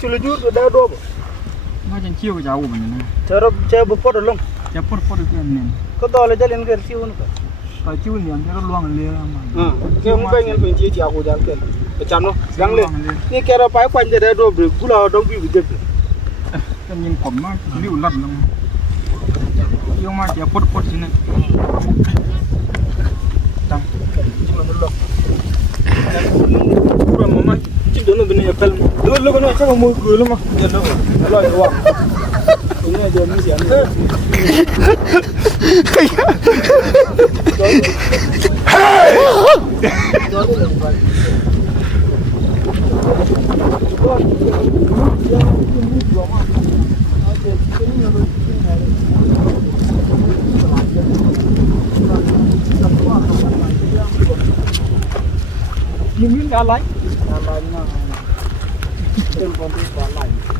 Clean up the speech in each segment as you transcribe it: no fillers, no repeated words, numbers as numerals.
chule jur da do ma jan chiu ja u ban ne charo che bu pot long ja pot pot ke ne ko do le jalen ger chiu no ka chiu ne an ja luang le ma ke mu ben ngel ben chi chi aku jal ken ke chano gang le ni kero pai kwan je da do bu gula dong bi bu jeb kan yin kom ma liu lat na yo ma ja pot pot sini tang mama ci dono bene ya pel lo ko no ci mo gulu ma ya lo lo ya wa ini dia misi ane Mungkin alai na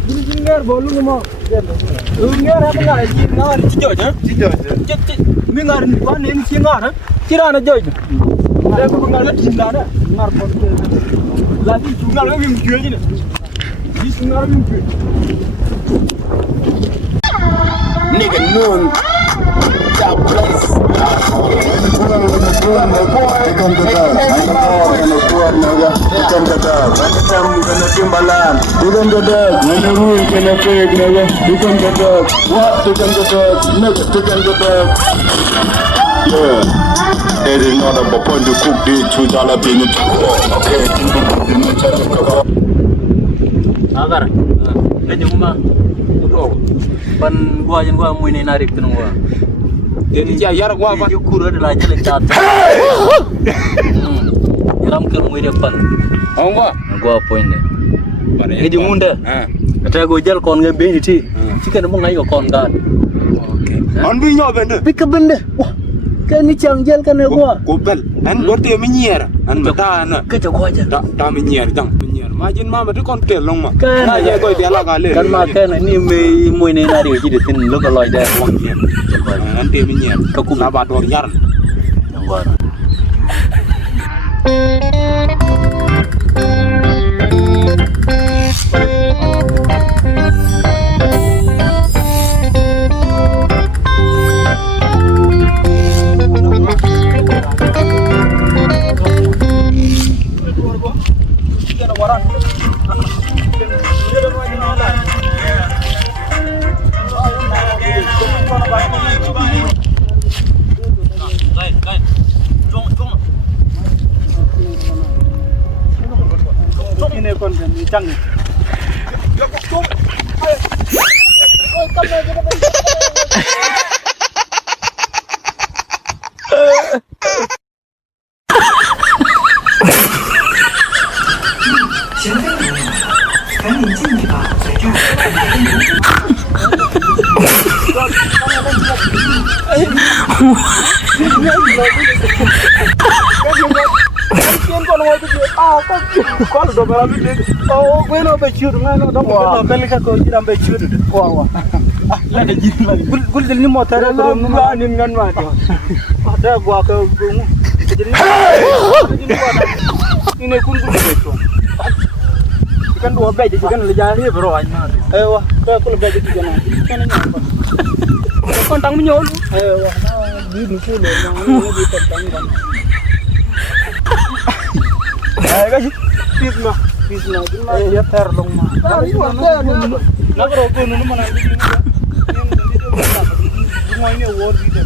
Jin ngar bolu mo ngar apa ngar jin ngar cijo mi ngar wan en ci ngar ci rana joj da ko ngar la tin la ngar ko la di ci ngar wi mu joj ne di ci ngar wi mu joj nigga noon God bless. Come to God. I'm the Lord and the poor nigga. Come to God. When the time when the Timberland. You come to God. When the rule can the fake nigga. You come to God. What? You come to God. Nigga, you come to God. Yeah. There is not a point to cook the $2 bill. Okay. Agar. Ini cuma. Pan gua yang gua mau ini narik tu gua. Jadi yar gua apa? Yukur adalah jalan cat. Jalan ke rumah depan. Oh Gua poin ni. Ini di munda. Kata gua jalan kon ngambil ni ti. Sikan mau ngai kon kan. On bi nyo bende. Pika benda. Wah. Kan ni cang jalan kan gua. Gobel. An borte menyiar. An mata na. Kecak gua aja. Ta menyiar jang. Majin mama tu kon tel long ma. Kan aja kau dia lah kali. Kan makan ni mau ini narik jadi tin lo kalau ada. Nanti menyiar. Kaku Sabar dor yar. Nambar. Ini kon jang. Kalau dah berapa ni? Oh, gue nak belajar dengan orang dah balik ke kau jadi belajar. Wah. Lagi jadi lagi. Gul jadi ni motor ada rumah ni dengan mana? Ada gua ke gunung. Jadi ini pun gua belajar. Ikan dua belajar juga lejar ni bro aja. Wah, aku belajar juga nanti. Kan ini apa? Kau tang menyol. Wah, di musuh lo, mana di tentang kan. Guys, pisna, dia terlong mah. Nak rokok nunu mana ini? Semua ini award gitu.